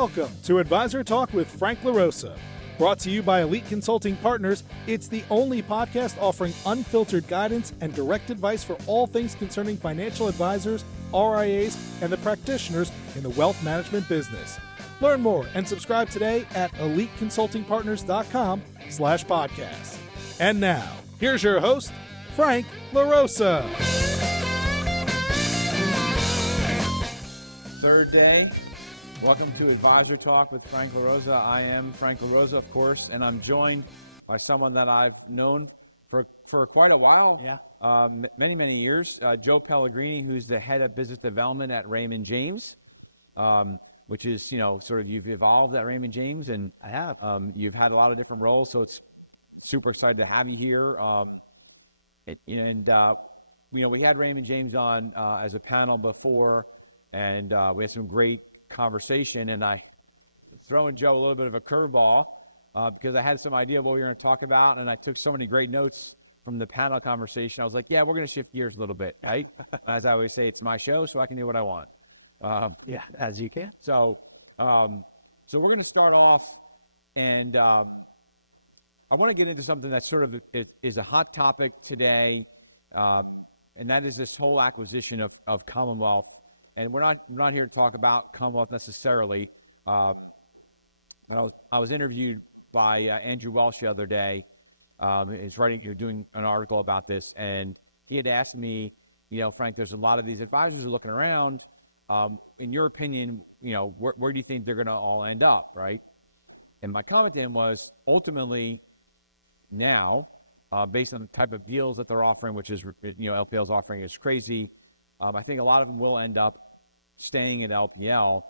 Welcome to Advisor Talk with Frank LaRosa. Brought to you by Elite Consulting Partners, it's the only podcast offering unfiltered guidance and direct advice for all things concerning financial advisors, RIAs, and the practitioners in the wealth management business. Learn more and subscribe today at eliteconsultingpartners.com/podcast. And now, here's your host, Frank LaRosa. Third day. Welcome to Advisor Talk with Frank LaRosa. I am Frank LaRosa, of course, and I'm joined by someone that I've known for quite a while, many years, Joe Pellegrini, who's the head of business development at Raymond James, which is, sort of you've evolved at Raymond James, and I have. You've had a lot of different roles, so it's super excited to have you here. We had Raymond James on as a panel before, and we had some great conversation, and I was throwing Joe a little bit of a curveball because I had some idea of what we were going to talk about, and I took so many great notes from the panel conversation. I was like, we're going to shift gears a little bit, right? As I always say, it's my show, so I can do what I want. As you can. So we're going to start off, and I want to get into something that sort of is a hot topic today, and that is this whole acquisition of Commonwealth. And we're not here to talk about Commonwealth necessarily. I was interviewed by Andrew Welsh the other day. You're doing an article about this, and he had asked me, Frank, there's a lot of these advisors are looking around. In your opinion, where do you think they're going to all end up, right? And my comment to him was, ultimately, now, based on the type of deals that they're offering, which is, LPL's offering is crazy. I think a lot of them will end up staying at LPL.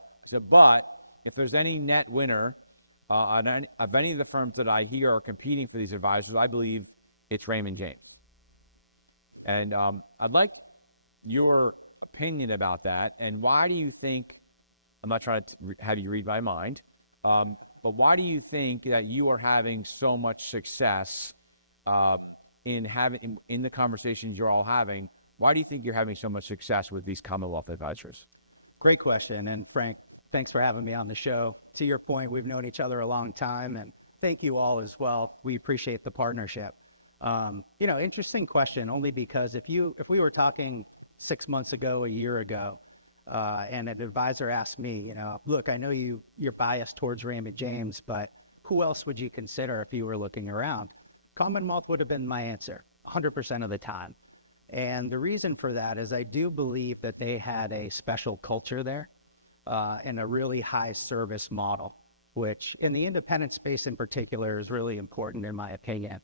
But if there's any net winner of any of the firms that I hear are competing for these advisors, I believe it's Raymond James. And I'd like your opinion about that. And why do you think, I'm not trying to have you read my mind, but why do you think that you are having so much success in the conversations you're all having? Why do you think you're having so much success with these Commonwealth advisors? Great question. And Frank, thanks for having me on the show. To your point, we've known each other a long time, and thank you all as well. We appreciate the partnership. Interesting question, only because if we were talking 6 months ago, a year ago, and an advisor asked me, look, I know you're biased towards Raymond James, but who else would you consider if you were looking around? Commonwealth would have been my answer 100% of the time. And the reason for that is I do believe that they had a special culture there and a really high service model, which in the independent space in particular is really important in my opinion.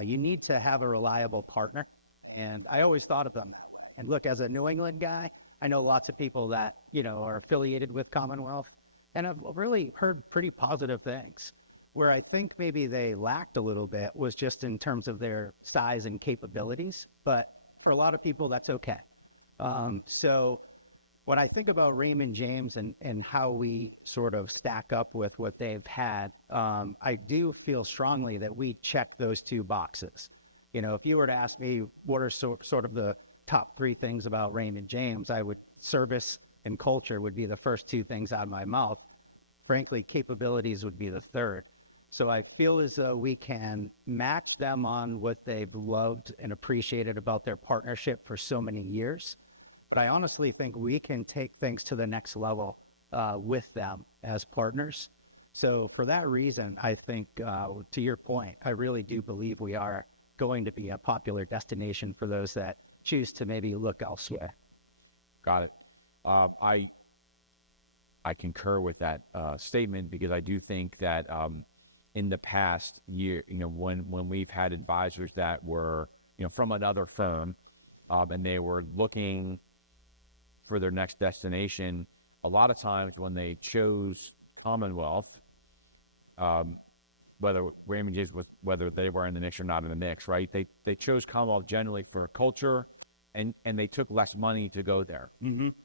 You need to have a reliable partner, and I always thought of them that way. And look, as a New England guy, I know lots of people that, are affiliated with Commonwealth, and I've really heard pretty positive things. Where I think maybe they lacked a little bit was just in terms of their size and capabilities, but for a lot of people, that's okay. So when I think about Raymond James and how we sort of stack up with what they've had, I do feel strongly that we check those two boxes. If you were to ask me what are sort of the top three things about Raymond James, service and culture would be the first two things out of my mouth. Frankly, capabilities would be the third. So I feel as though we can match them on what they've loved and appreciated about their partnership for so many years. But I honestly think we can take things to the next level with them as partners. So for that reason, I think, to your point, I really do believe we are going to be a popular destination for those that choose to maybe look elsewhere. Got it. I concur with that statement because I do think that in the past year, when we've had advisors that were, from another firm, and they were looking for their next destination, a lot of times when they chose Commonwealth, whether Raymond James, whether they were in the mix or not in the mix, right? They chose Commonwealth generally for culture, and they took less money to go there,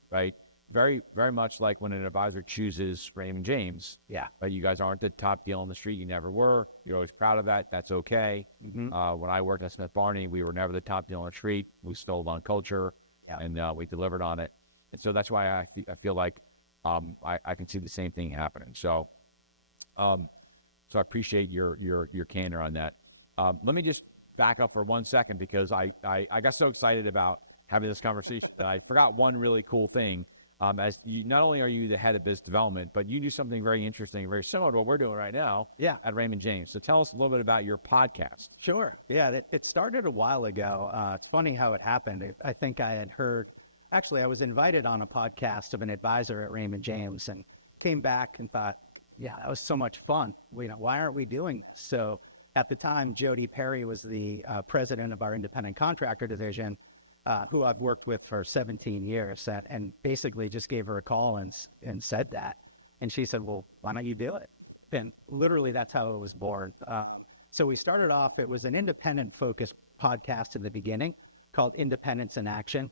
right? Very, very much like when an advisor chooses Raymond James. Yeah. But you guys aren't the top deal on the street. You never were. You're always proud of that. That's okay. When I worked at Smith Barney, we were never the top deal on the street. We stole on culture, and we delivered on it. And so that's why I feel like I can see the same thing happening. So I appreciate your candor on that. Let me just back up for 1 second, because I got so excited about having this conversation that I forgot one really cool thing. As you, not only are you the head of business development, but you do something very interesting, very similar to what we're doing right now at Raymond James. So tell us a little bit about your podcast. Sure. Yeah, it started a while ago. It's funny how it happened. I think I had heard, actually, I was invited on a podcast of an advisor at Raymond James and came back and thought, yeah, that was so much fun. Why aren't we doing this? So at the time, Jody Perry was the president of our independent contractor division, who I've worked with for 17 years, and basically just gave her a call and said that. And she said, well, why don't you do it? And literally that's how it was born. So we started off, it was an independent-focused podcast in the beginning called Independence in Action.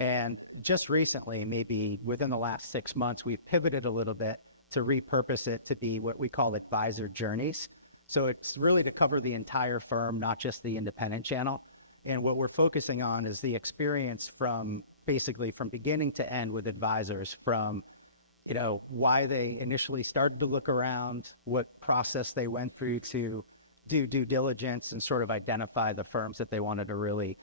And just recently, maybe within the last 6 months, we've pivoted a little bit to repurpose it to be what we call advisor journeys. So it's really to cover the entire firm, not just the independent channel. And what we're focusing on is the experience from basically from beginning to end with advisors, from, why they initially started to look around, what process they went through to do due diligence and sort of identify the firms that they wanted to really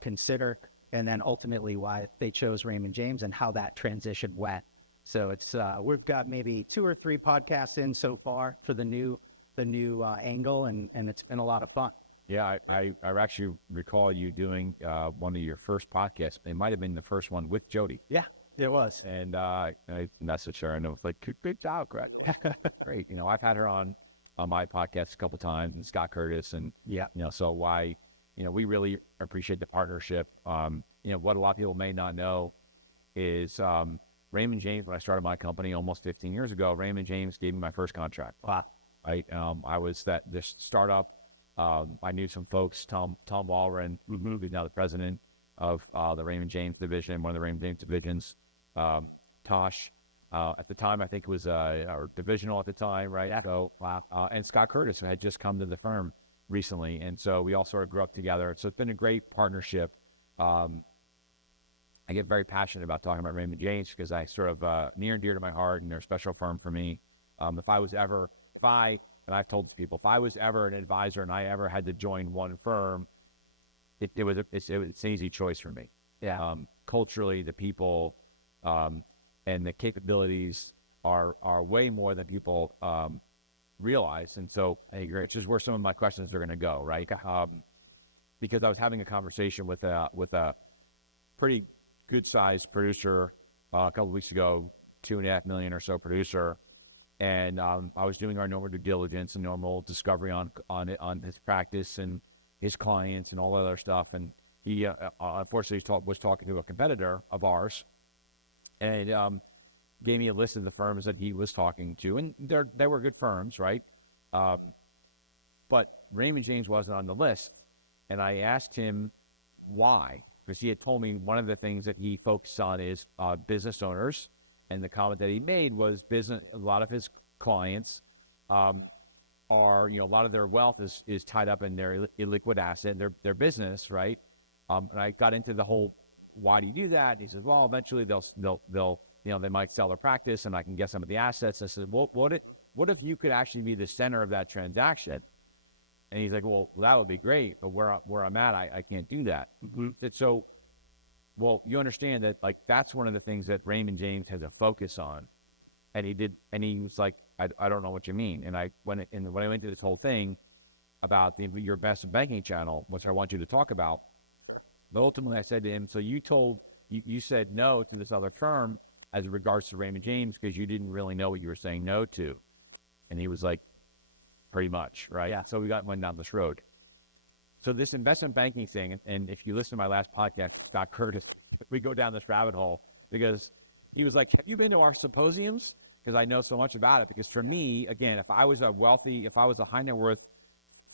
consider, and then ultimately why they chose Raymond James and how that transition went. So it's we've got maybe 2 or 3 podcasts in so far for the new angle, and it's been a lot of fun. Yeah, I actually recall you doing one of your first podcasts. It might have been the first one with Jody. Yeah, it was. And I messaged her, and it was like, good job, Greg. Great. I've had her on my podcast a couple of times, and Scott Curtis, and so why, we really appreciate the partnership. What a lot of people may not know is Raymond James, when I started my company almost 15 years ago, Raymond James gave me my first contract. Wow. Right. I was this startup. I knew some folks, Tom Walren, who's now the president of the Raymond James division, one of the Raymond James divisions. Tosh, at the time, I think it was our divisional at the time, right? Yeah. So, and Scott Curtis had just come to the firm recently, and so we all sort of grew up together. So it's been a great partnership. I get very passionate about talking about Raymond James because I sort of near and dear to my heart, and they're a special firm for me. And I've told people, if I was ever an advisor and I ever had to join one firm, it's an easy choice for me. Yeah. Culturally, the people and the capabilities are way more than people realize. And so, it's just where some of my questions are going to go, right? Because I was having a conversation with a pretty good-sized producer a couple of weeks ago, $2.5 million or so producer. And I was doing our normal due diligence and normal discovery on his practice and his clients and all that other stuff. And he unfortunately was talking to a competitor of ours, and gave me a list of the firms that he was talking to, and they were good firms, right? But Raymond James wasn't on the list, and I asked him why, because he had told me one of the things that he focused on is business owners. And the comment that he made was a lot of his clients are, a lot of their wealth is tied up in their illiquid asset, their business, right? And I got into the whole, why do you do that? And he said, well, eventually they'll they might sell their practice and I can get some of the assets. I said, well, what if you could actually be the center of that transaction? And he's like, well, that would be great, but where I'm at, I can't do that. Mm-hmm. So, well, you understand that, that's one of the things that Raymond James has a focus on. And he was like, I don't know what you mean. And when I went to this whole thing about your best banking channel, which I want you to talk about, but ultimately I said to him, so you said no to this other firm as regards to Raymond James because you didn't really know what you were saying no to. And he was like, pretty much, right? Yeah. So we went down this road. So this investment banking thing, and if you listen to my last podcast, Scott Curtis, we go down this rabbit hole because he was like, have you been to our symposiums? Because I know so much about it. Because for me, again, if I was a high net worth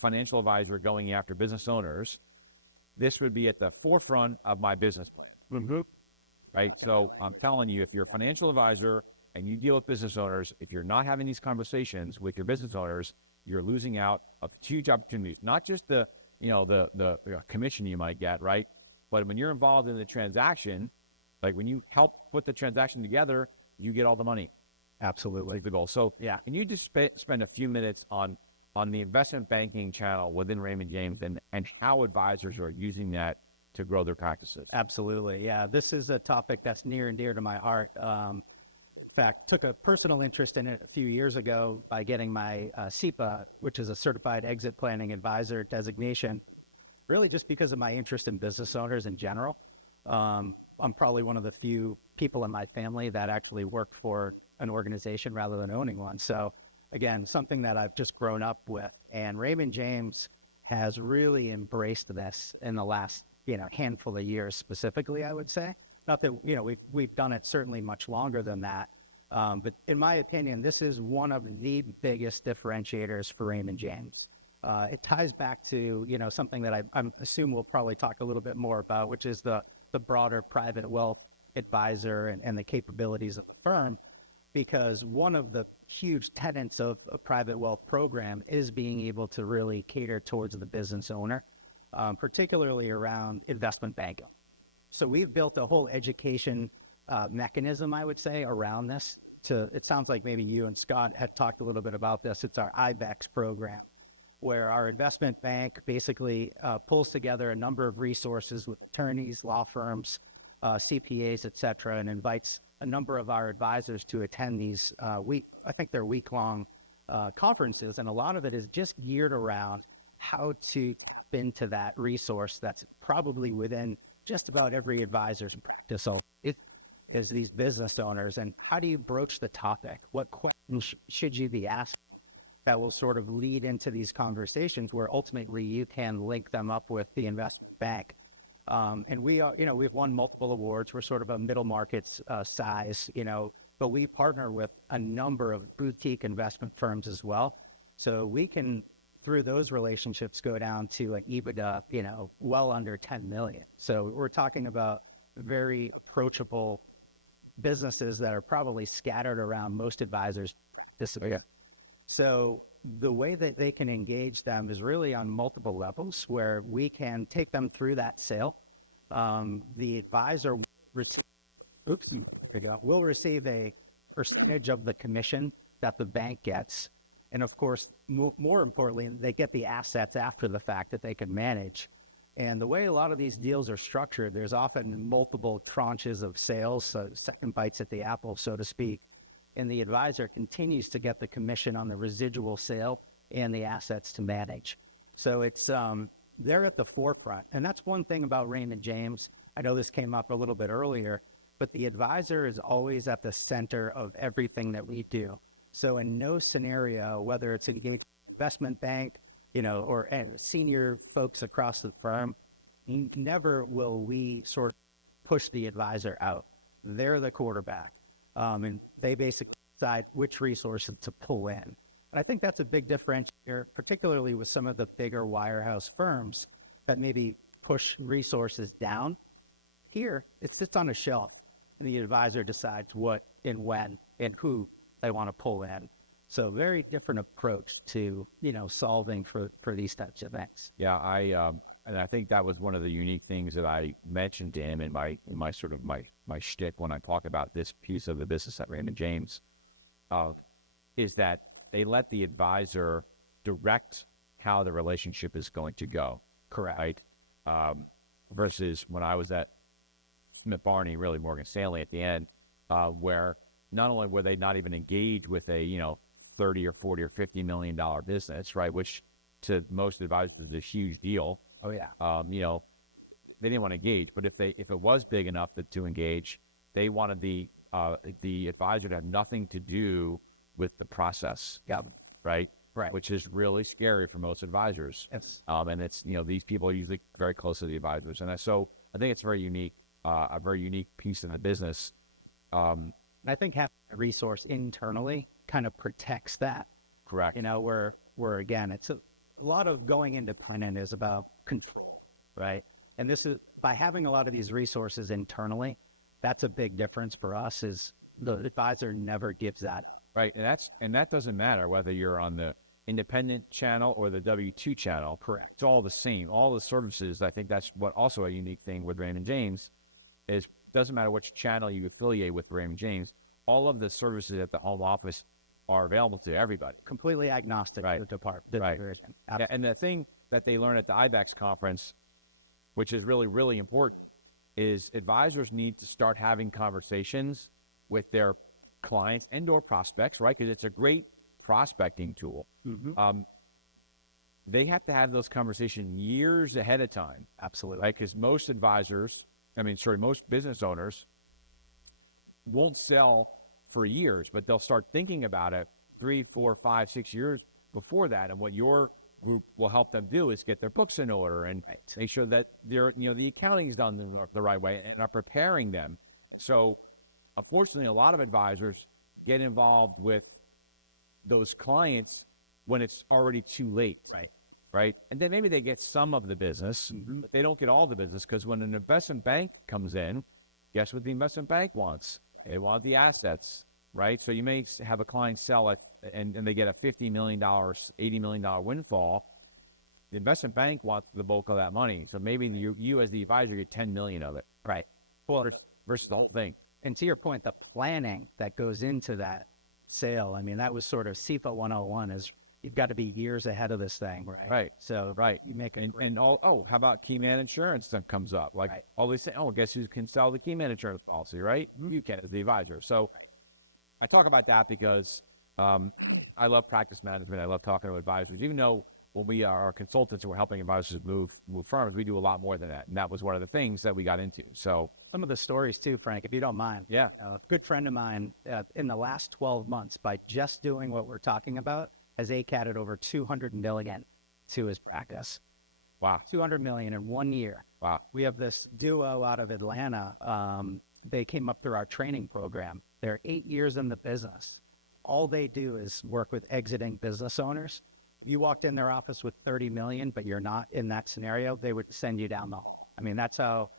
financial advisor going after business owners, this would be at the forefront of my business plan. Mm-hmm. Right? So I'm telling you, if you're a financial advisor and you deal with business owners, if you're not having these conversations with your business owners, you're losing out a huge opportunity. Not just the commission you might get, right? But when you're involved in the transaction, like when you help put the transaction together, you get all the money. Absolutely. The goal. So, Yeah. can you just spend a few minutes on the investment banking channel within Raymond James and how advisors are using that to grow their practices? Absolutely. Yeah. This is a topic that's near and dear to my heart. In fact, took a personal interest in it a few years ago by getting my CEPA, which is a Certified Exit Planning Advisor designation, really just because of my interest in business owners in general. I'm probably one of the few people in my family that actually work for an organization rather than owning one. So again, something that I've just grown up with. And Raymond James has really embraced this in the last, handful of years specifically, I would say. Not that, we've done it certainly much longer than that. But in my opinion, this is one of the biggest differentiators for Raymond James. It ties back to, something that I assume we'll probably talk a little bit more about, which is the broader private wealth advisor and the capabilities of the firm, because one of the huge tenets of a private wealth program is being able to really cater towards the business owner, particularly around investment banking. So we've built a whole education mechanism, I would say, around this. It sounds like maybe you and Scott had talked a little bit about this. It's our IBEX program, where our investment bank basically pulls together a number of resources with attorneys, law firms, CPAs, et cetera, and invites a number of our advisors to attend these I think they're week-long conferences, and a lot of it is just geared around how to tap into that resource that's probably within just about every advisor's practice. So it is these business owners, and how do you broach the topic? What questions should you be asking that will sort of lead into these conversations where ultimately you can link them up with the investment bank? And we are, we've won multiple awards. We're sort of a middle market size, but we partner with a number of boutique investment firms as well. So we can, through those relationships, go down to an EBITDA, well under 10 million. So we're talking about very approachable businesses that are probably scattered around most advisors' practice. Oh, yeah. So the way that they can engage them is really on multiple levels, where we can take them through that sale. The advisor will receive a percentage of the commission that the bank gets. And of course, more importantly, they get the assets after the fact that they can manage. And the way a lot of these deals are structured, there's often multiple tranches of sales, so second bites at the apple, so to speak. And the advisor continues to get the commission on the residual sale and the assets to manage. So it's they're at the forefront. And that's one thing about Raymond James. I know this came up a little bit earlier, but the advisor is always at the center of everything that we do. So in no scenario, whether it's an investment bank, or senior folks across the firm, never will we sort of push the advisor out. They're the quarterback. And they basically decide which resources to pull in. And I think that's a big differentiator, particularly with some of the bigger wirehouse firms that maybe push resources down. Here, it sits on a shelf, and the advisor decides what and when and who they want to pull in. So very different approach to, solving for these types of things. Yeah, and I think that was one of the unique things that I mentioned to him in my sort of my shtick when I talk about this piece of the business at Raymond James, is that they let the advisor direct how the relationship is going to go. Correct. Right? Versus when I was at Smith Barney, really Morgan Stanley at the end, where not only were they not even engaged with a, $30 or $40 or $50 million business, right? Which to most advisors is a huge deal. Oh yeah. They didn't want to engage, but if it was big enough to engage, they wanted the advisor to have nothing to do with the process. Yeah. Right. Right. Which is really scary for most advisors. Yes. And it's, these people are usually very close to the advisors. And so I think it's very unique, a very unique piece in the business. And I think having a resource internally kind of protects that. Correct. Where again, it's a lot of going independent is about control, right? And this is, by having a lot of these resources internally, that's a big difference for us, is the advisor never gives that up. Right. And that doesn't matter whether you're on the independent channel or the W-2 channel. Correct. It's all the same. All the services, I think that's what also a unique thing with Raymond James is, doesn't matter which channel you affiliate with Raymond James, all of the services at the home office are available to everybody. Completely agnostic to the department. Division. And the thing that they learn at the IBEX conference, which is really, really important, is advisors need to start having conversations with their clients and or prospects, right? Because it's a great prospecting tool. They have to have those conversations years ahead of time. Absolutely. Right? Because most most business owners won't sell for years, but they'll start thinking about it 3, 4, 5, 6 years before that. And what your group will help them do is get their books in order and make sure that the accounting is done the right way and are preparing them. So unfortunately, a lot of advisors get involved with those clients when it's already too late. Right. And then maybe they get some of the business, but they don't get all the business, because when an investment bank comes in, guess what the investment bank wants? They want the assets, right? So you may have a client sell it and they get a $50 million, $80 million windfall. The investment bank wants the bulk of that money. So maybe you as the advisor get 10 million of it. Right. Well, versus the whole thing. And to your point, the planning that goes into that sale, I mean, that was sort of CFA 101 is you've got to be years ahead of this thing. Right. So you make it. And how about key man insurance that comes up? Like always say, guess who can sell the key man insurance policy, right? You can, the advisor. So I talk about that because I love practice management. I love talking to advisors. Even though when we are consultants and we're helping advisors move firms, we do a lot more than that. And that was one of the things that we got into. So some of the stories too, Frank, if you don't mind. Yeah. A good friend of mine in the last 12 months, by just doing what we're talking about, has ACAT'd over 200 million to his practice. Wow. 200 million in 1 year. Wow. We have this duo out of Atlanta. They came up through our training program. They're 8 years in the business. All they do is work with exiting business owners. You walked in their office with 30 million, but you're not in that scenario, they would send you down the hall. I mean, that's how,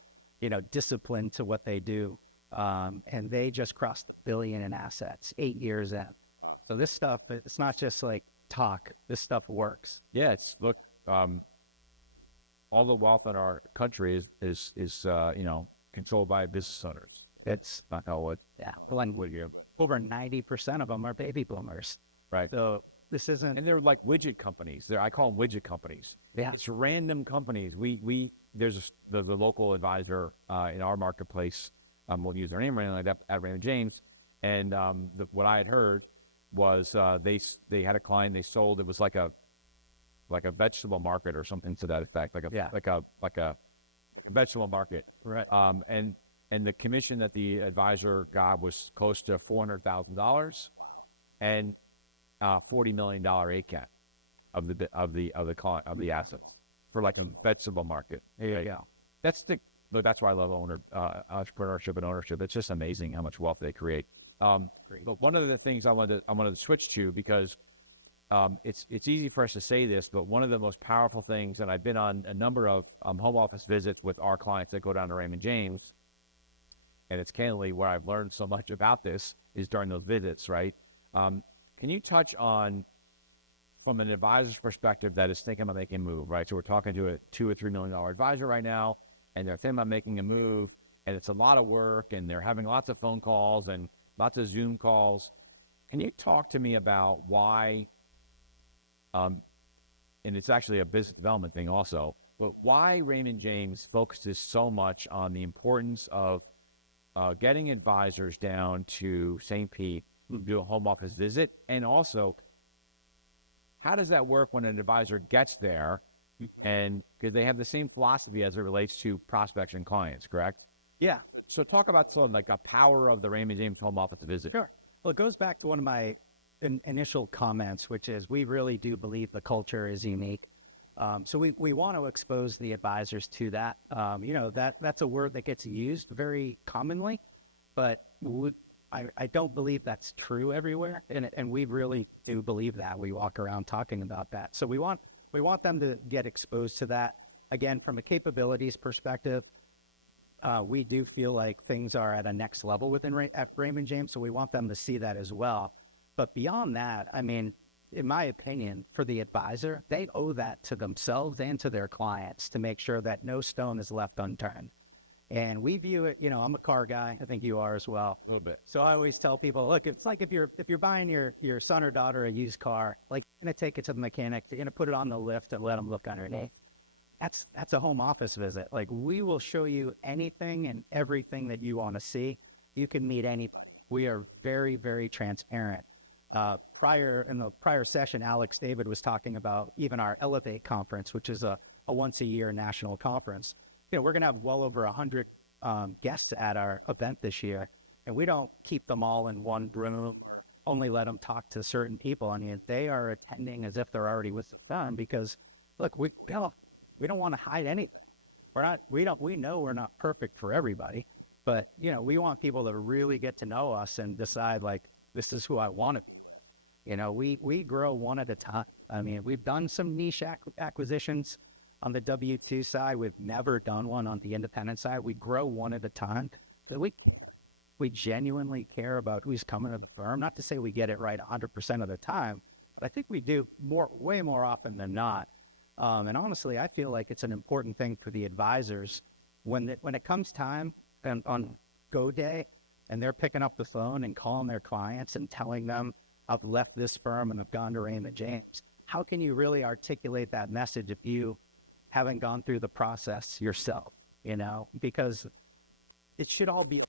disciplined to what they do. And they just crossed $1 billion in assets 8 years in. So this stuff, it's not just like talk. This stuff works. Yeah, all the wealth in our country is controlled by business owners. It's not how it. Yeah, over 90% of them are baby boomers. Right. So this isn't, and they're like widget companies. I call them widget companies. Yeah, it's random companies. There's the local advisor in our marketplace. We'll use their name right like that at Raymond James, and what I had heard was they had a client they sold. It was like a vegetable market or something to that effect, like a vegetable market, right? And the commission that the advisor got was close to $400,000, and $40 million ACAT of the assets for like a vegetable market. Yeah. That's why I love entrepreneurship and ownership. It's just amazing how much wealth they create. But one of the things I wanted to switch to, because it's easy for us to say this, but one of the most powerful things, and I've been on a number of home office visits with our clients that go down to Raymond James, and it's candidly where I've learned so much about this is during those visits, right? Can you touch on, from an advisor's perspective that is thinking about making a move, right? So we're talking to a $2 or $3 million advisor right now, and they're thinking about making a move, and it's a lot of work, and they're having lots of phone calls and lots of Zoom calls. Can you talk to me about why, and it's actually a business development thing also, but why Raymond James focuses so much on the importance of getting advisors down to St. Pete, do a home office visit, and also how does that work when an advisor gets there, and because they have the same philosophy as it relates to prospects and clients, correct? Yeah. So talk about some like a power of the Raymond James home office visit. Sure. Well, it goes back to one of my initial comments, which is we really do believe the culture is unique. So we want to expose the advisors to that. That's a word that gets used very commonly, but I don't believe that's true everywhere. And we really do believe that. We walk around talking about that. So we want them to get exposed to that. Again, from a capabilities perspective, we do feel like things are at a next level at Raymond James. So we want them to see that as well. But beyond that, I mean, in my opinion, for the advisor, they owe that to themselves and to their clients to make sure that no stone is left unturned. And we view it, I'm a car guy. I think you are as well. A little bit. So I always tell people, look, it's like if you're buying your son or daughter a used car, like you're gonna take it to the mechanic, you're gonna put it on the lift and let them look underneath. That's a home office visit. Like, we will show you anything and everything that you want to see. You can meet anybody. We are very, very transparent. In the prior session, Alex David was talking about even our Elevate conference, which is a once a year national conference. We're going to have well over 100 guests at our event this year, and we don't keep them all in one room or only let them talk to certain people. I mean, they are attending as if they're already with them because, look, we don't want to hide anything. We know we're not perfect for everybody, but, we want people to really get to know us and decide, like, this is who I want to be. We grow one at a time. I mean, we've done some niche acquisitions on the W-2 side. We've never done one on the independent side. We grow one at a time. So we genuinely care about who's coming to the firm. Not to say we get it right 100% of the time, but I think we do way more often than not. And honestly, I feel like it's an important thing for the advisors when it comes time and on go day, and they're picking up the phone and calling their clients and telling them, I've left this firm and I've gone to Raymond James. How can you really articulate that message if you haven't gone through the process yourself? Because it should all be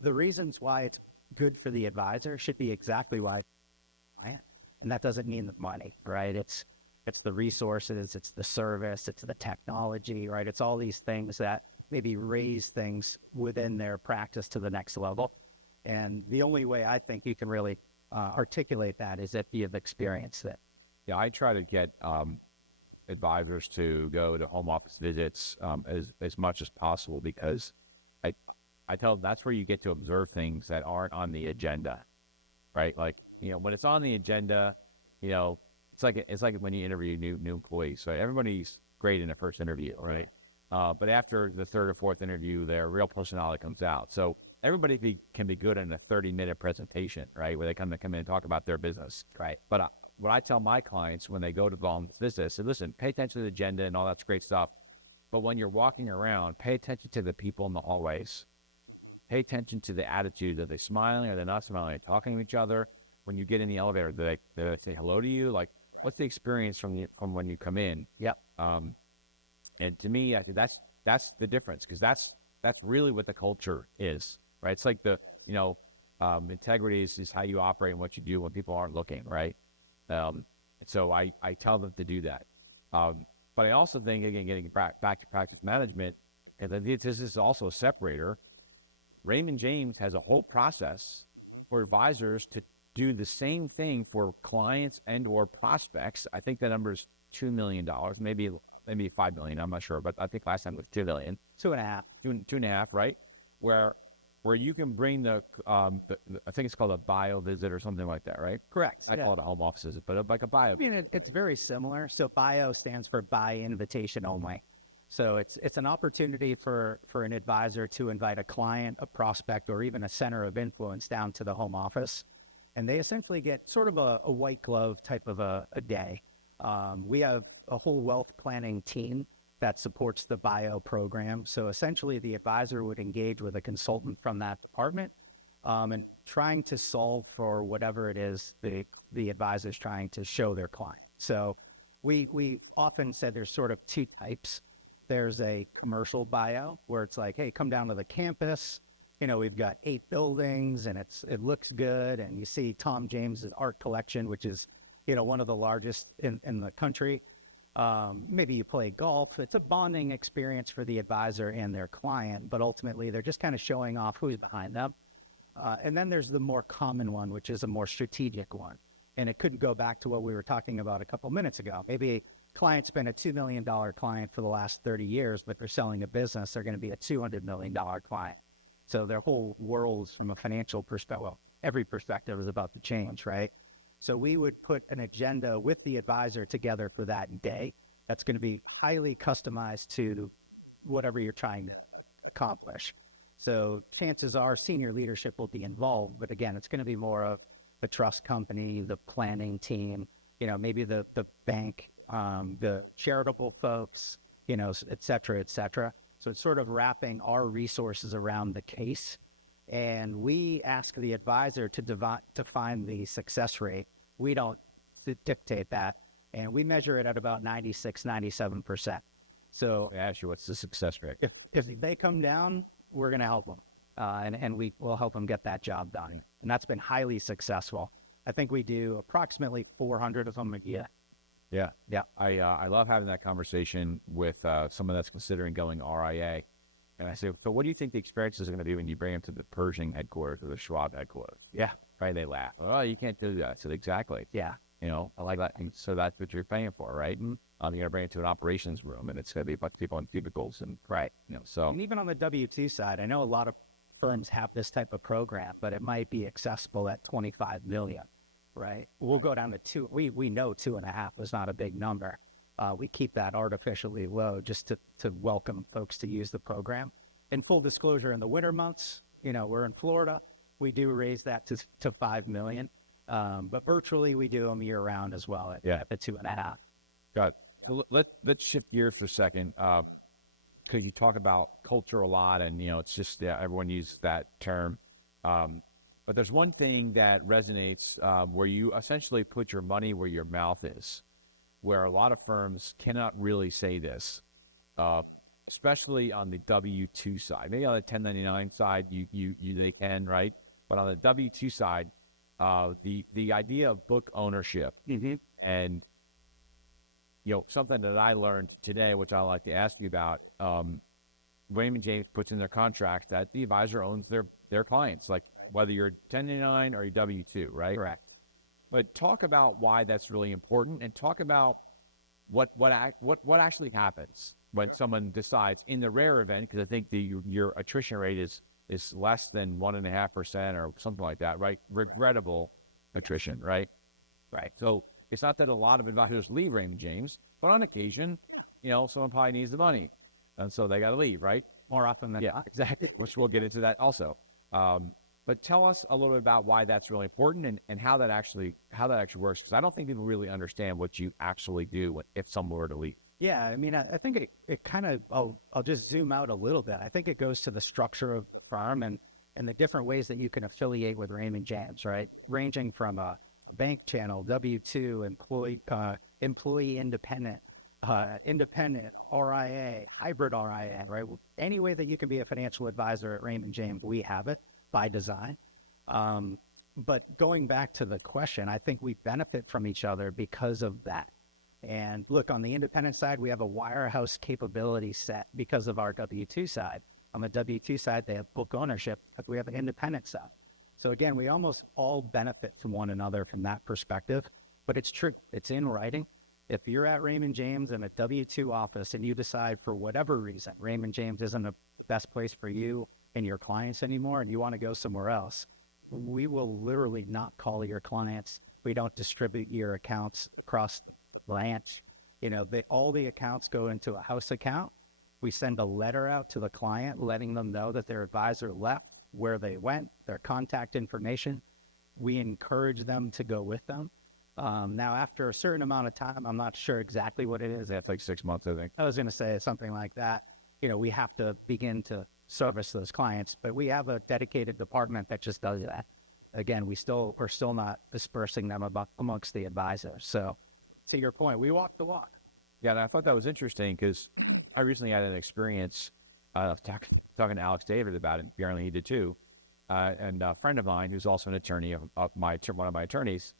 the reasons why it's good for the advisor should be exactly why. And that doesn't mean the money, right? It's the resources, it's the service, it's the technology, right? It's all these things that maybe raise things within their practice to the next level. And the only way I think you can really articulate that is if you've experienced it. Yeah, I try to get advisors to go to home office visits as much as possible because I tell them that's where you get to observe things that aren't on the agenda, right? Like, when it's on the agenda, it's like when you interview new employees. So everybody's great in the first interview, right? But after the third or fourth interview, their real personality comes out. So everybody can be good in a 30-minute presentation, right? Where they come in and talk about their business, right? But what I tell my clients when they go to volunteer visits is, listen, pay attention to the agenda and all that's great stuff. But when you're walking around, pay attention to the people in the hallways. Pay attention to the attitude. Are they smiling? Are they not smiling? Are they talking to each other? When you get in the elevator, do they say hello to you? Like, what's the experience from when you come in? Yep. And to me, I think that's the difference because that's really what the culture is, right? It's like integrity is how you operate and what you do when people aren't looking, right? And so I tell them to do that. But I also think, again, getting back to practice management, and this is also a separator. Raymond James has a whole process for advisors to do the same thing for clients and or prospects. I think the number is $2 million, maybe $5 million. I'm not sure, but I think last time it was $2 million. 2.5. 2.5, right? Where you can bring the I think it's called a bio visit or something like that, right? Correct. I call it a home office visit, but like a bio. I mean, it's very similar. So bio stands for by invitation only. So it's an opportunity for an advisor to invite a client, a prospect, or even a center of influence down to the home office. And they essentially get sort of a white glove type of a day. We have a whole wealth planning team that supports the bio program. So essentially the advisor would engage with a consultant from that department and trying to solve for whatever it is the advisor is trying to show their client. So we often said there's sort of two types. There's a commercial bio where it's like, hey, come down to the campus. We've got 8 buildings and it looks good. And you see Tom James's art collection, which is, one of the largest in the country. Maybe you play golf. It's a bonding experience for the advisor and their client, but ultimately they're just kind of showing off who's behind them. And then there's the more common one, which is a more strategic one. And it could go back to what we were talking about a couple minutes ago. Maybe a client's been a $2 million client for the last 30 years, but they're selling a business, they're going to be a $200 million client. So their whole worlds from a financial perspective, well, every perspective is about to change, right? So we would put an agenda with the advisor together for that day. That's going to be highly customized to whatever you're trying to accomplish. So chances are senior leadership will be involved, but again, it's going to be more of the trust company, the planning team, maybe the bank, the charitable folks, et cetera, et cetera. So it's sort of wrapping our resources around the case. And we ask the advisor to define the success rate. We don't dictate that. And we measure it at about 96, 97%. So I ask you, what's the success rate? if they come down, we're going to help them. And we will help them get that job done. And that's been highly successful. I think we do approximately 400 of them a year. Yeah. Yeah. I love having that conversation with someone that's considering going RIA. And I say, so what do you think the experience is going to be when you bring them to the Pershing headquarters or the Schwab headquarters? Yeah. Right? They laugh. Oh, you can't do that. I said, exactly. Yeah. You know, I like that. And so that's what you're paying for, right? And you're going to bring it to an operations room, and it's going to be a bunch of people in cubicles. And, Right. you know, so. And even on the W-2 side, I know a lot of firms have this type of program, but it might be accessible at 25 million, right? We'll go down to two. We know 2.5 was not a big number. We keep that artificially low just to welcome folks to use the program. In full disclosure, in the winter months, you know, we're in Florida. We do raise that to 5 million. But virtually we do them year round as well at the 2.5. Got it. So let's shift gears for a second. Because you talk about culture a lot, and, you know, it's just everyone uses that term. But there's one thing that resonates where you essentially put your money where your mouth is, where a lot of firms cannot really say this, especially on the W-2 side. Maybe on the 1099 side, they can, right? But on the W-2 side, the idea of book ownership and, you know, something that I learned today, which I'd like to ask you about, Raymond James puts in their contract that the advisor owns their clients, like whether you're 1099 or you're W-2, right? Correct. But talk about why that's really important, and talk about what actually happens when someone decides, in the rare event, because I think your attrition rate is less than 1.5% or something like that, right? Regrettable attrition, right? Right. So it's not that a lot of advisors leave Raymond James, but on occasion, you know, someone probably needs the money, and so they got to leave, right? More often than not. Exactly. Which we'll get into that also. But tell us a little bit about why that's really important and how that actually works, because I don't think people really understand what you actually do if someone were to leave. Yeah, I mean, I think it kind of, I'll just zoom out a little bit. I think it goes to the structure of the firm and the different ways that you can affiliate with Raymond James, right? Ranging from a bank channel, W-2, employee independent, independent, RIA, hybrid RIA, right? Any way that you can be a financial advisor at Raymond James, we have it by design. But going back to the question, I think we benefit from each other because of that. And look, on the independent side, we have a wirehouse capability set because of our W-2 side. On the W-2 side, they have book ownership. We have an independent side. So again, we almost all benefit from one another from that perspective. But it's true. It's in writing. If you're at Raymond James in a W-2 office and you decide for whatever reason Raymond James isn't the best place for you and your clients anymore and you want to go somewhere else, we will literally not call your clients. We don't distribute your accounts across the branch. You know, all the accounts go into a house account. We send a letter out to the client letting them know that their advisor left, where they went, their contact information. We encourage them to go with them. Now, after a certain amount of time, I'm not sure exactly what it is. That's like 6 months, I think. I was going to say something like that. You know, we have to begin to service those clients, but we have a dedicated department that just does that. Again, we're still not dispersing them amongst the advisors. So, to your point, we walk the walk. Yeah, and I thought that was interesting because I recently had an experience talking to Alex David about it. Apparently, he did too. And a friend of mine, who's also an attorney one of my attorneys,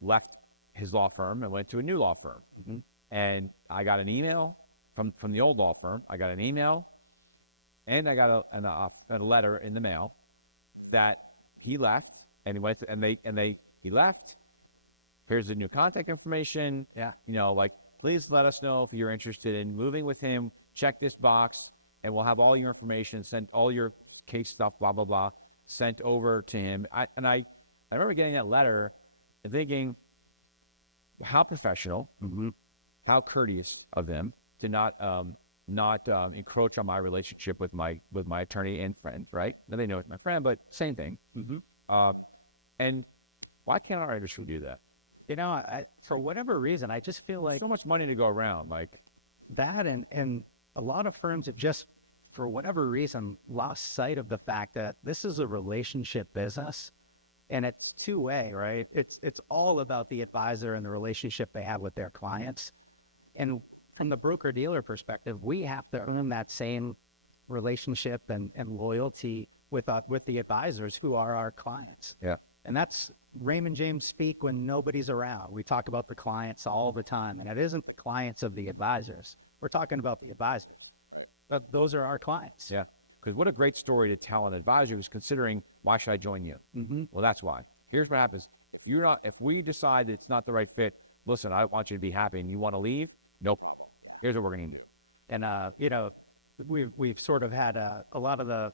left his law firm and went to a new law firm. Mm-hmm. And I got an email from the old law firm. I got an email, and I got a letter in the mail that he left, and he went to, he left. Here's the new contact information. Yeah, you know, like, please let us know if you're interested in moving with him. Check this box, and we'll have all your information, send all your case stuff, blah blah blah, sent over to him. I remember getting that letter and thinking, how professional, how courteous of them to not encroach on my relationship with my attorney and friend, right? Now they know it's my friend, but same thing. And why can't our industry do that? You know, for whatever reason, I just feel like so much money to go around, like that, and a lot of firms that just for whatever reason, lost sight of the fact that this is a relationship business, and it's two-way, right? It's all about the advisor and the relationship they have with their clients. And from the broker-dealer perspective, we have to own that same relationship and loyalty with the advisors who are our clients. Yeah. And that's Raymond James speak when nobody's around. We talk about the clients all the time, and it isn't the clients of the advisors. We're talking about the advisors. Right. But those are our clients. Yeah. Because what a great story to tell an advisor who's considering, why should I join you? Mm-hmm. Well, that's why. Here's what happens. If we decide that it's not the right fit, listen, I want you to be happy and you want to leave, no problem. Here's what we're going to do. And, we've sort of had a lot of the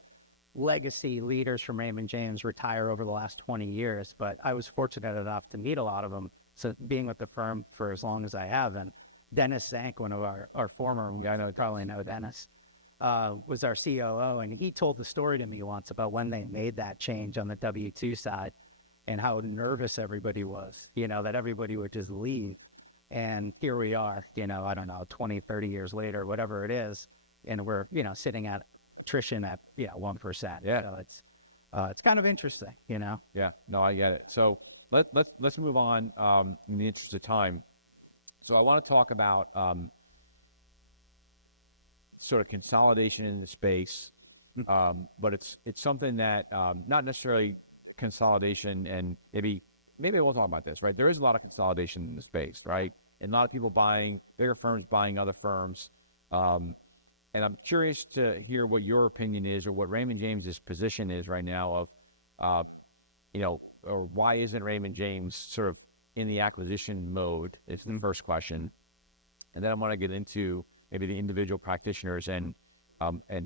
legacy leaders from Raymond James retire over the last 20 years, but I was fortunate enough to meet a lot of them. So being with the firm for as long as I have, and Dennis Zank, one of our former, I know probably know Dennis, was our COO, and he told the story to me once about when they made that change on the W-2 side and how nervous everybody was, that everybody would just leave. And here we are, I don't know, 20, 30 years later, whatever it is, and we're, sitting at attrition at 1%. Yeah. So it's kind of interesting, Yeah, no, I get it. So let's move on in the interest of time. So I want to talk about sort of consolidation in the space, but it's something that not necessarily consolidation, and maybe we'll talk about this, right? There is a lot of consolidation in the space, right? And a lot of people buying bigger firms, buying other firms. And I'm curious to hear what your opinion is, or what Raymond James's position is right now of, or why isn't Raymond James sort of in the acquisition mode? Is the first question. And then I want to get into maybe the individual practitioners and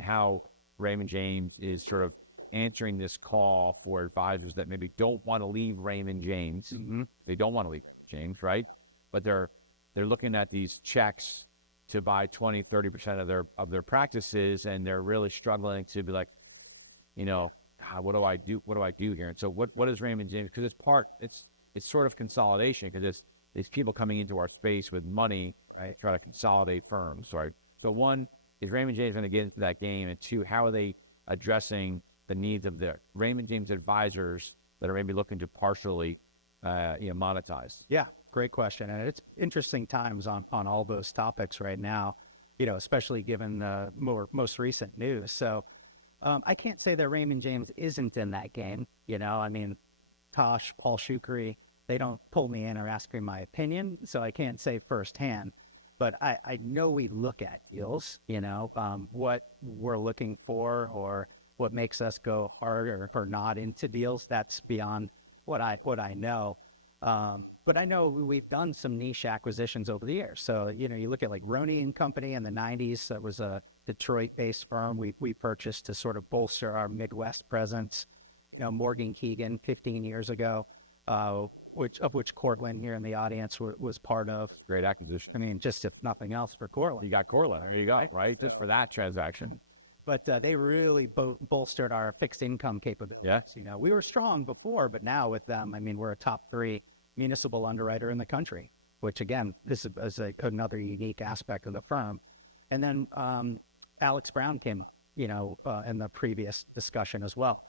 how Raymond James is sort of answering this call for advisors that maybe don't want to leave Raymond James. Mm-hmm. They don't want to leave Raymond James, right? But they're looking at these checks to buy 20, 30% of their practices, and they're really struggling to be like, what do I do? What do I do here? And so what is Raymond James? Because it's sort of consolidation, because it's these people coming into our space with money, right? Try to consolidate firms, right? So one, is Raymond James going to get into that game? And two, how are they addressing the needs of the Raymond James advisors that are maybe looking to partially monetize? Yeah, great question. And it's interesting times on all those topics right now, especially given the most recent news. So I can't say that Raymond James isn't in that game. Tosh, Paul Shukri, they don't pull me in or ask me my opinion, so I can't say firsthand. But I know we look at deals, what we're looking for, or what makes us go harder or not into deals. That's beyond what I know. But I know we've done some niche acquisitions over the years. So, you look at like Roney and Company in the 90s. That was a Detroit-based firm we purchased to sort of bolster our Midwest presence. Morgan Keegan 15 years ago, which Cortland here in the audience was part of. Great acquisition. I mean, just if nothing else for Cortland. You got Cortland. There you go, right? Just for that transaction. But they really bolstered our fixed income capabilities. Yeah. We were strong before, but now with them, we're a top 3 municipal underwriter in the country, which again, this is another unique aspect of the firm. And then Alex Brown came, in the previous discussion as well.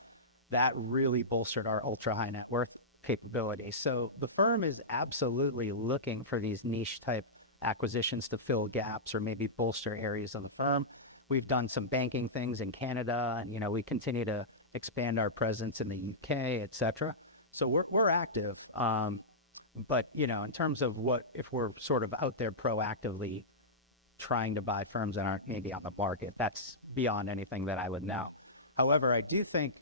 That really bolstered our ultra high net worth capability. So the firm is absolutely looking for these niche type acquisitions to fill gaps or maybe bolster areas of the firm. We've done some banking things in Canada, and we continue to expand our presence in the UK, et cetera. So we're active. But in terms of if we're sort of out there proactively trying to buy firms that aren't maybe on the market, that's beyond anything that I would know. However, I do think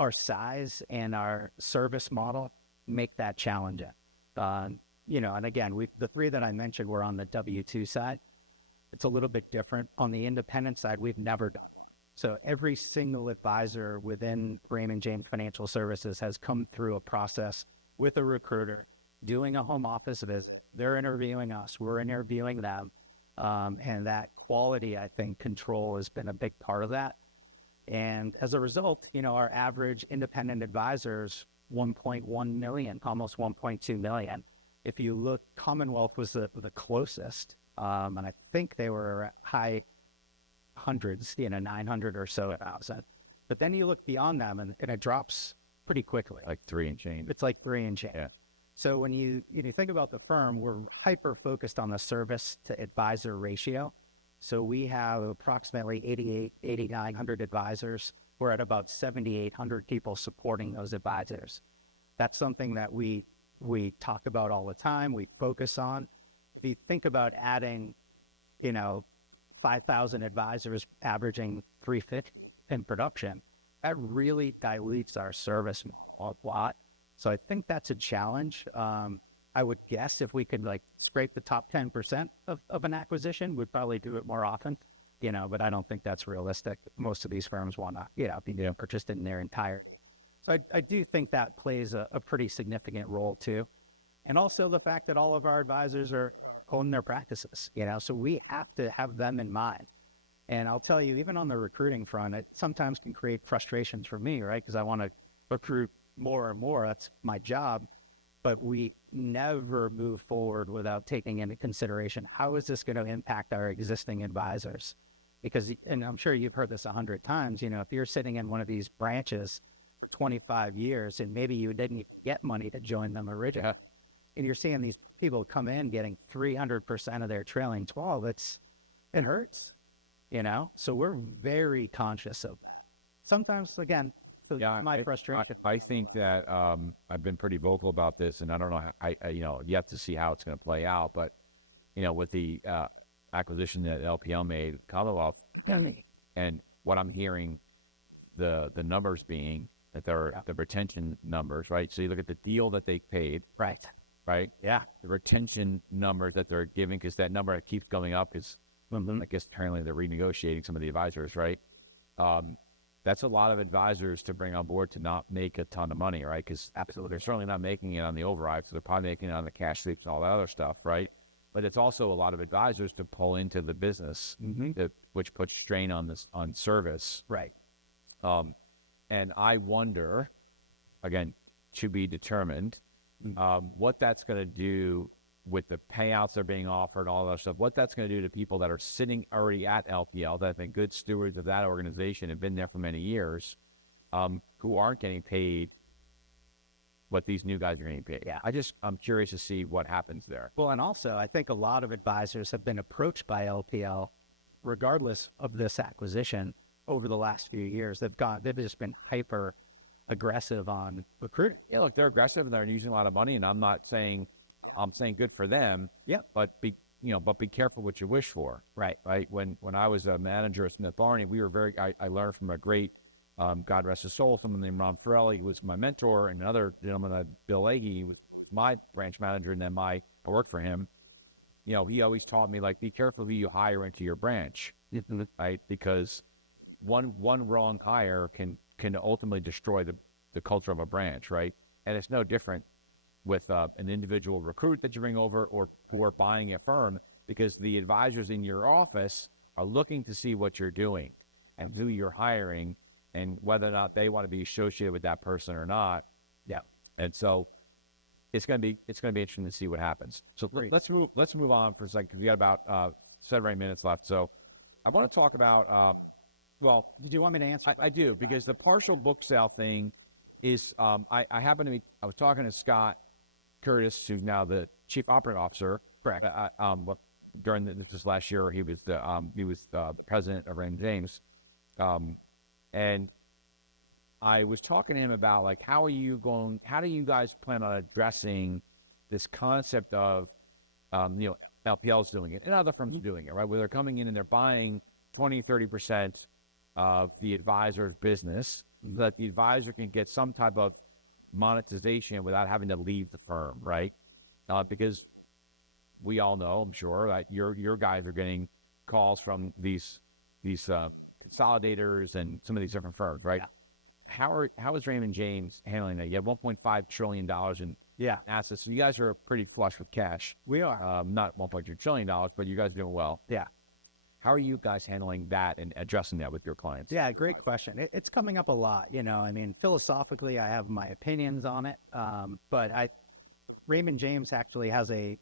our size and our service model make that challenging. And again, the 3 that I mentioned were on the W-2 side. It's a little bit different. On the independent side, we've never done one. So every single advisor within Raymond James Financial Services has come through a process with a recruiter, doing a home office visit. They're interviewing us. We're interviewing them. And that quality, I think, control has been a big part of that. And as a result, our average independent advisors, 1.1 million, almost 1.2 million. If you look, Commonwealth was the closest. And I think they were high hundreds, 900 or so thousand. But then you look beyond them and it drops pretty quickly. Like 3 and change. It's like 3 and change. Yeah. So when you think about the firm, we're hyper focused on the service to advisor ratio. So we have approximately 8,900 advisors. We're at about 7,800 people supporting those advisors. That's something that we talk about all the time. We focus on. If you think about adding, 5,000 advisors averaging 350 in production, that really dilutes our service a lot. So I think that's a challenge. I would guess if we could scrape the top 10% of an acquisition, we'd probably do it more often, but I don't think that's realistic. Most of these firms want to, be purchased in their entirety. So I do think that plays a pretty significant role too. And also the fact that all of our advisors own their practices, so we have to have them in mind. And I'll tell you, even on the recruiting front, it sometimes can create frustrations for me, right? Because I want to recruit more and more. That's my job. But we never move forward without taking into consideration, how is this going to impact our existing advisors? Because, and I'm sure you've heard this 100 times, if you're sitting in one of these branches for 25 years and maybe you didn't even get money to join them originally, and you're seeing these people come in getting 300% of their trailing 12, it hurts, So we're very conscious of that. Sometimes, again, my frustration. I think that I've been pretty vocal about this, and I don't know. I yet to see how it's going to play out. But with the acquisition that LPL made, Commonwealth, and what I'm hearing, the numbers being that they're the retention numbers, right? So you look at the deal that they paid, right? Yeah, the retention numbers that they're giving, because that number that keeps going up is, I guess apparently they're renegotiating some of the advisors, right? That's a lot of advisors to bring on board to not make a ton of money, right? Because absolutely, they're certainly not making it on the override, so they're probably making it on the cash sweeps and all that other stuff, right? But it's also a lot of advisors to pull into the business, which puts strain on service, right? And I wonder, again, to be determined, what that's going to do with the payouts that are being offered, all that stuff, what that's going to do to people that are sitting already at LPL, that have been good stewards of that organization, have been there for many years, who aren't getting paid what these new guys are getting paid. Yeah. I'm curious to see what happens there. Well, and also, I think a lot of advisors have been approached by LPL, regardless of this acquisition, over the last few years. They've just been hyper aggressive on recruiting. Yeah, look, they're aggressive and they're using a lot of money, and I'm saying good for them. Yeah. But be careful what you wish for. Right. When I was a manager at Smith Barney, we were I learned from a great, God rest his soul, someone named Ron Ferrelli, who was my mentor, and another gentleman, Bill Agee, was my branch manager, and then I worked for him. He always taught me, be careful who you hire into your branch, right? Because one wrong hire can ultimately destroy the culture of a branch, right? And it's no different with an individual recruit that you bring over or buying a firm, because the advisors in your office are looking to see what you're doing and who you're hiring and whether or not they want to be associated with that person or not. Yeah. And so it's going to be interesting to see what happens. So let's move on for a second. We got about 7 or 8 minutes left. So I want to talk about, did you want me to answer? I do, because the partial book sale thing is, I was talking to Scott Curtis, who's now the chief operating officer. Correct. During this last year, he was the president of Raymond James, and I was talking to him about how do you guys plan on addressing this concept of LPL's doing it and other firms doing it, right? Where they're coming in and they're buying 20-30% of the advisor's business, so that the advisor can get some type of monetization without having to leave the firm, right? Because we all know, I'm sure, that your guys are getting calls from these consolidators and some of these different firms, right? Yeah. How is Raymond James handling that? You have $1.5 trillion in assets, so you guys are pretty flush with cash. We are. Not $1.2 trillion, but you guys are doing well. Yeah. How are you guys handling that and addressing that with your clients? Yeah, great question. It's coming up a lot. Philosophically, I have my opinions on it, but Raymond James actually has a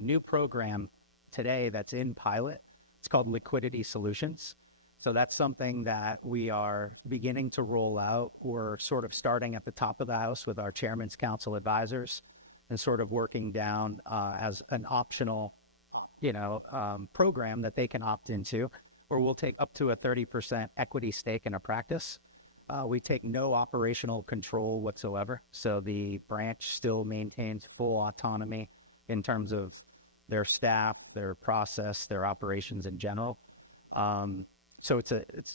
new program today that's in pilot. It's called Liquidity Solutions. So that's something that we are beginning to roll out. We're sort of starting at the top of the house with our Chairman's Council advisors and sort of working down as an optional, program that they can opt into, where we'll take up to a 30% equity stake in a practice. We take no operational control whatsoever. So the branch still maintains full autonomy in terms of their staff, their process, their operations in general. So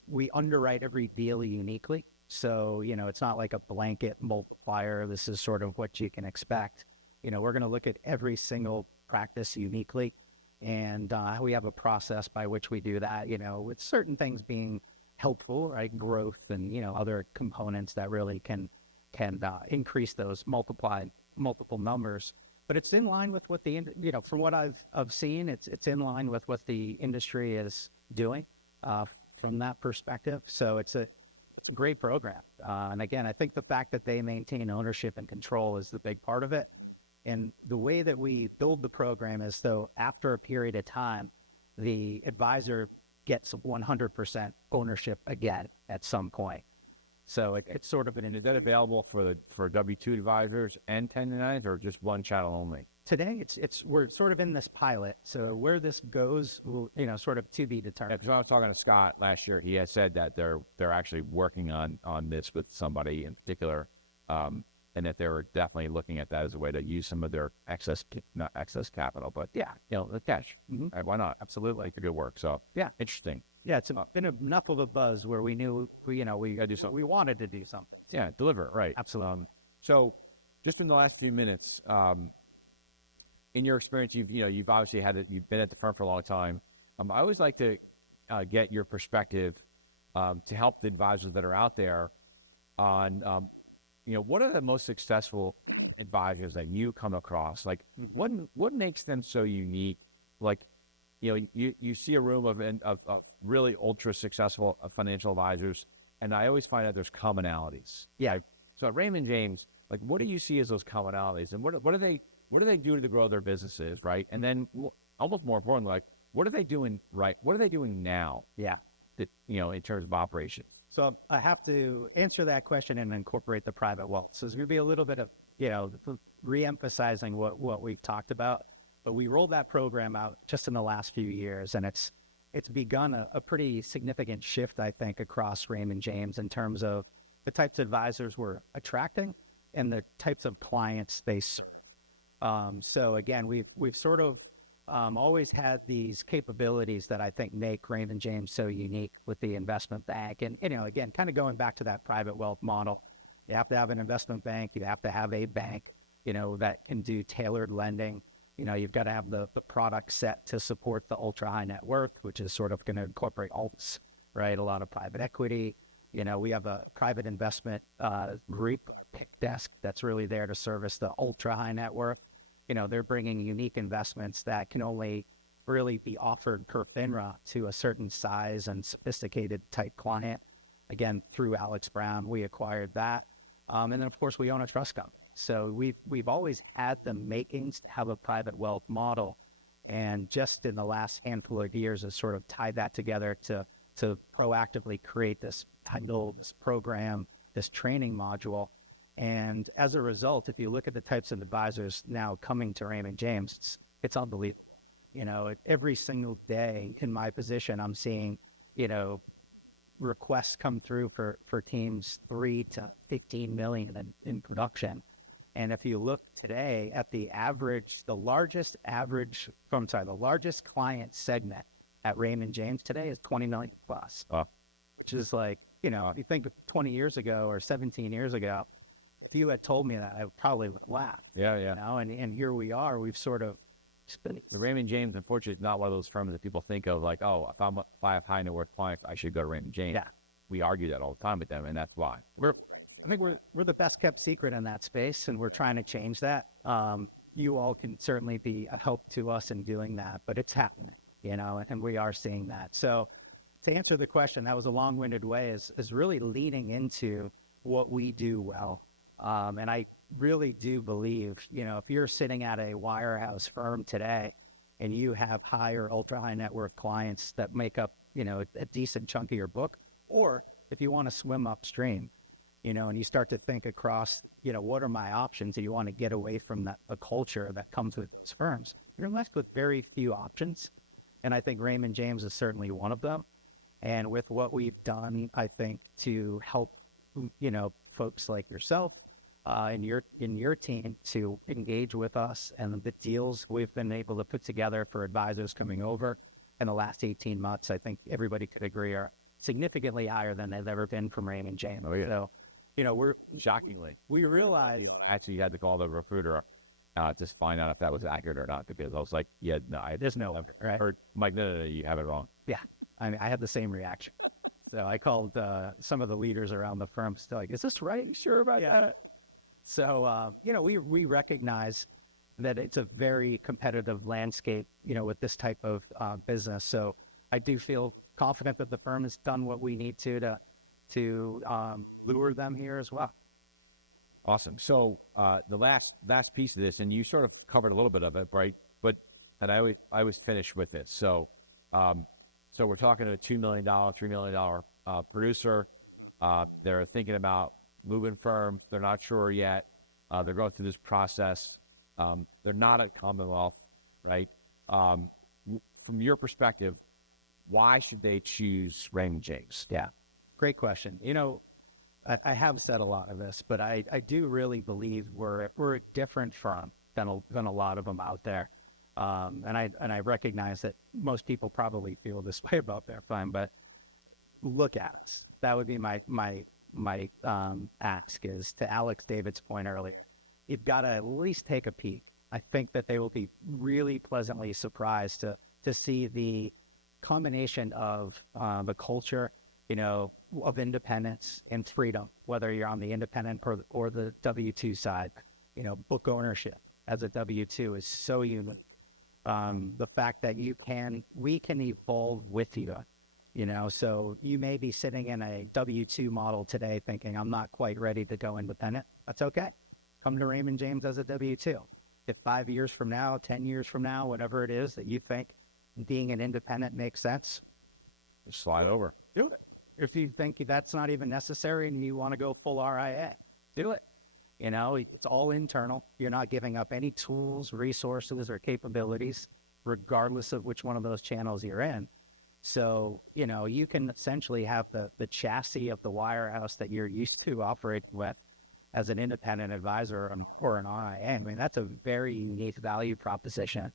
we underwrite every deal uniquely. So, it's not like a blanket multiplier. This is sort of what you can expect. We're going to look at every single practice uniquely. And we have a process by which we do that, with certain things being helpful, right? Growth and, other components that really can increase those multiple numbers. But it's in line with what from what I've seen, it's in line with what the industry is doing from that perspective. So it's a great program. And again, I think the fact that they maintain ownership and control is the big part of it. And the way that we build the program is, though, after a period of time, the advisor gets 100% ownership again at some point. So it's sort of And is that available for W-2 advisors and 1099s, or just one channel only? Today, we're sort of in this pilot. So where this goes, sort of to be determined. Because I was talking to Scott last year, he has said that they're actually working on this with somebody in particular, and that they were definitely looking at that as a way to use some of their not excess capital, but the cash. Mm-hmm. Why not? Absolutely, for good work. So interesting. Yeah, it's been enough of a buzz where we knew we gotta do something. We wanted to do something. Yeah, deliver, right? Absolutely. So, just in the last few minutes, in your experience, you've obviously you've been at the firm for a long time. I always like to get your perspective to help the advisors that are out there on, what are the most successful advisors that you come across? Like, what makes them so unique? Like, you see a room of really ultra successful financial advisors, and I always find that there's commonalities. Yeah. So at Raymond James, like, what do you see as those commonalities, and what do they do to grow their businesses, right? And then, almost more importantly, like, what are they doing right? What are they doing now? Yeah. That in terms of operation. So I have to answer that question and incorporate the private wealth. So there's going to be a little bit of, re-emphasizing what we talked about. But we rolled that program out just in the last few years, and it's begun a pretty significant shift, I think, across Raymond James in terms of the types of advisors we're attracting and the types of clients they serve. So again, we've sort of always had these capabilities that I think make Raymond James so unique with the investment bank. And, again, kind of going back to that private wealth model, you have to have an investment bank, you have to have a bank, that can do tailored lending. You've got to have the product set to support the ultra high net worth, which is sort of going to incorporate alts, right? A lot of private equity. We have a private investment group, PIC desk, that's really there to service the ultra high net worth. They're bringing unique investments that can only really be offered per FINRA to a certain size and sophisticated type client. Again, through Alex Brown, we acquired that. And then, of course, we own a trust company. So we've always had the makings to have a private wealth model. And just in the last handful of years has sort of tied that together to proactively create this title, this program, this training module. And as a result, if you look at the types of advisors now coming to Raymond James, it's unbelievable. Every single day in my position, I'm seeing, requests come through for teams 3 to 15 million in production. And if you look today at the largest client segment at Raymond James today is 20 million plus, which is like, if you think of 20 years ago or 17 years ago, if you had told me that, I probably would laugh. Yeah. And here we are. We've sort of the Raymond James, unfortunately, is not one of those firms that people think of like, oh, if I have high net worth clients, I should go to Raymond James. Yeah. We argue that all the time with them, and that's why. I think we're the best kept secret in that space, and we're trying to change that. You all can certainly be a help to us in doing that, but it's happening, and we are seeing that. So to answer the question, that was a long-winded way, is really leading into what we do well. And I really do believe, if you're sitting at a wirehouse firm today and you have high or ultra high net worth clients that make up, a decent chunk of your book, or if you want to swim upstream, and you start to think across, what are my options, and you want to get away from a culture that comes with those firms, you're left with very few options. And I think Raymond James is certainly one of them. And with what we've done, I think to help, folks like yourself and your team to engage with us, and the deals we've been able to put together for advisors coming over in the last 18 months, I think everybody could agree are significantly higher than they've ever been from Raymond James. Oh, yeah. So, we're Shockingly, we realize I actually had to call the recruiter to find out if that was accurate or not, because I was like, yeah, no, there's no, I've right? heard, Mike, no, you have it wrong. Yeah. I mean, I had the same reaction. So I called some of the leaders around the firm, still like, is this right? You sure about that? So, we recognize that it's a very competitive landscape, with this type of business. So I do feel confident that the firm has done what we need to lure them here as well. Awesome. So the last piece of this, and you sort of covered a little bit of it, right? But I always finish with this. So so we're talking to a $2 million, $3 million producer. They're thinking about moving firm. They're not sure yet. They're going through this process. They're not at Commonwealth, right? From your perspective, why should they choose Raymond James? Yeah, great question. I have said a lot of this, but I do really believe we're a different firm than a lot of them out there. And I recognize that most people probably feel this way about their firm, but look at us. That would be my ask, is to Alex David's point earlier. You've got to at least take a peek. I think that they will be really pleasantly surprised to see the combination of the culture, of independence and freedom, whether you're on the independent or the W-2 side. Book ownership as a W-2 is so unique. The fact that we can evolve with you, so you may be sitting in a W-2 model today thinking, I'm not quite ready to go independent. That's okay. Come to Raymond James as a W-2. If 5 years from now, 10 years from now, whatever it is that you think being an independent makes sense, Just slide over. do it. If you think that's not even necessary and you want to go full RIA, do it. It's all internal. You're not giving up any tools, resources, or capabilities, regardless of which one of those channels you're in. So, you can essentially have the chassis of the wirehouse that you're used to operating with as an independent advisor or an RIA. I mean, that's a very unique value proposition.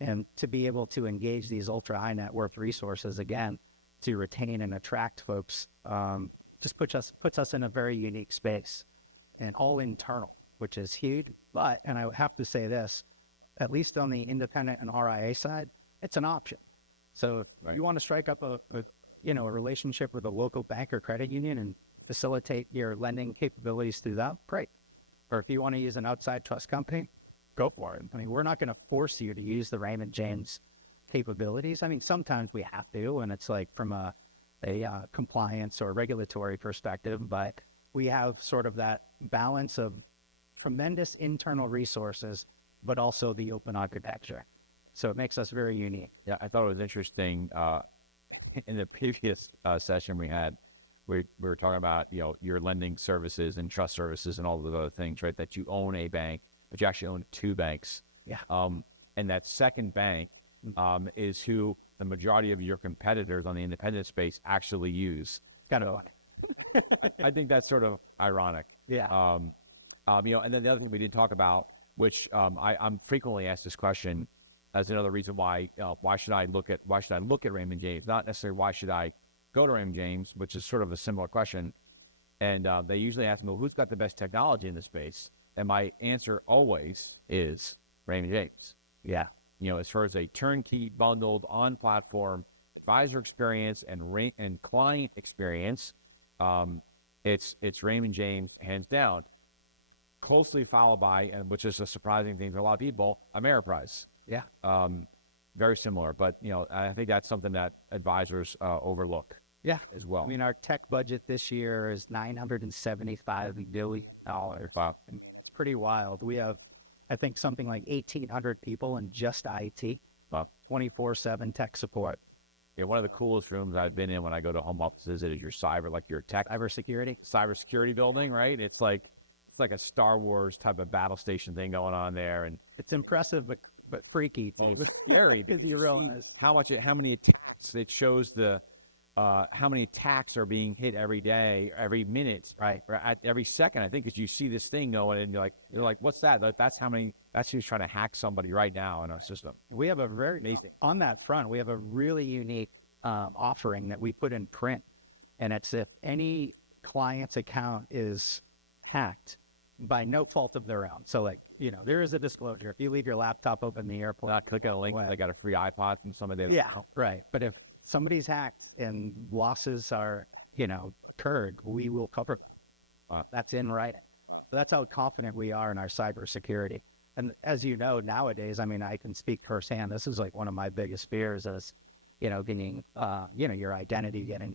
And to be able to engage these ultra high net worth resources, again, to retain and attract folks, just puts us in a very unique space, and all internal, which is huge. But, and I have to say this, at least on the independent and RIA side, it's an option. So if you want to strike up a relationship with a local bank or credit union and facilitate your lending capabilities through that, great. Or if you want to use an outside trust company, go for it. I mean, we're not going to force you to use the Raymond James capabilities. I mean, sometimes we have to, and it's like from a compliance or regulatory perspective, but we have sort of that balance of tremendous internal resources, but also the open architecture. So it makes us very unique. Yeah, I thought it was interesting. In the previous session we had, we were talking about, your lending services and trust services and all of those other things, right? That you own a bank, but you actually own two banks. Yeah. And that second bank is who the majority of your competitors on the independent space actually use. Kind of. I think that's sort of ironic. Yeah. And then the other thing we didn't talk about, which I'm frequently asked this question as another reason why should I look at Raymond James? Not necessarily why should I go to Raymond James, which is sort of a similar question. And they usually ask me, well, who's got the best technology in the space? And my answer always is Raymond James. Yeah. As far as a turnkey, bundled, on-platform advisor experience and client experience, it's Raymond James, hands down. Closely followed by, and which is a surprising thing for a lot of people, Ameriprise. Yeah. Very similar, but I think that's something that advisors overlook. Yeah, as well. I mean, our tech budget this year is $975 billion. I mean, it's pretty wild. We have, I think, something like 1,800 people in just IT, 24/7 tech support. one of the coolest rooms I've been in when I go to home offices is your your tech cybersecurity building, right? It's like a Star Wars type of battle station thing going on there, and it's impressive, but freaky. It was scary because you realize how many attacks. It shows how many attacks are being hit every day, every minute, right? Or every second, I think, as you see this thing going, and you're like, what's that? That's who's trying to hack somebody right now in our system. We have on that front, we have a really unique offering that we put in print, and it's if any client's account is hacked by no fault of their own. So there is a disclosure. If you leave your laptop open in the airport, not click on a link, they got a free iPod from somebody. Yeah, right. But if somebody's hacked and losses are, occurred, we will cover them. That's in writing. So that's how confident we are in our cybersecurity. And as you know, nowadays, I can speak firsthand. This is one of my biggest fears is, getting, your identity getting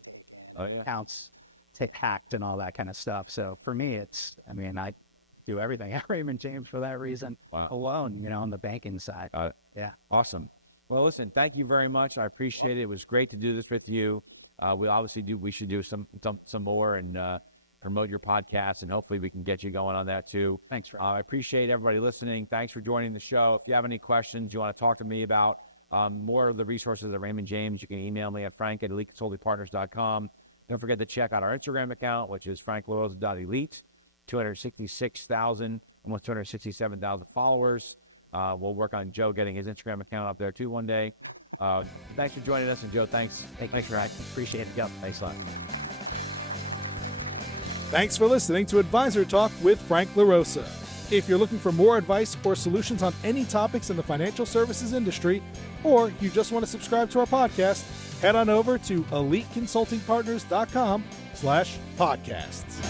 accounts hacked and all that kind of stuff. So for me, I do everything at Raymond James for that reason alone, on the banking side. Yeah. Awesome. Well, listen, thank you very much. I appreciate it. It was great to do this with you. We should do some more and promote your podcast, and hopefully we can get you going on that too. Thanks. I appreciate everybody listening. Thanks for joining the show. If you have any questions, you want to talk to me about more of the resources at Raymond James, you can email me at frank@eliteconsultingpartners.com. Don't forget to check out our Instagram account, which is franklarosa.elite, 266,000, almost 267,000 followers. We'll work on Joe getting his Instagram account up there too one day. Thanks for joining us, and Joe, thanks for having me. Appreciate it. Yep. Thanks a lot. Thanks for listening to Advisor Talk with Frank LaRosa. If you're looking for more advice or solutions on any topics in the financial services industry, or you just want to subscribe to our podcast, head on over to eliteconsultingpartners.com/podcasts.